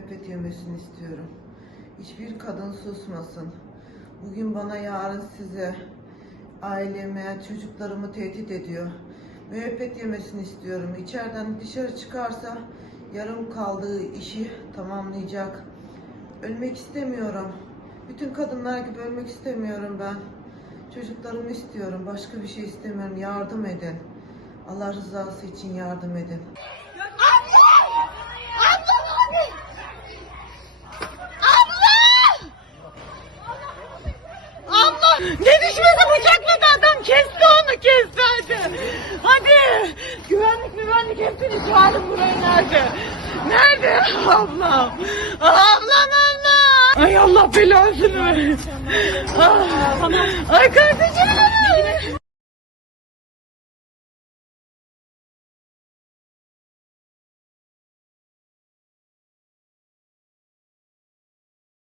müebbet yemesini istiyorum. Hiçbir kadın susmasın. Bugün bana yarın size aileme, çocuklarımı tehdit ediyor. Müebbet yemesini istiyorum. İçeriden dışarı çıkarsa yarım kaldığı işi tamamlayacak. Ölmek istemiyorum. Bütün kadınlar gibi ölmek istemiyorum ben. Çocuklarımı istiyorum. Başka bir şey istemiyorum. Yardım edin. Allah rızası için yardım edin. Düşmesi bıçakladı adam kesti onu kesti hadi. Hadi. Güvenlik güvenlik hepsini çağırın buraya nerede? Nerede ablam? Ablam abla. Ay Allah belasını. Ah, Ay kardeşim.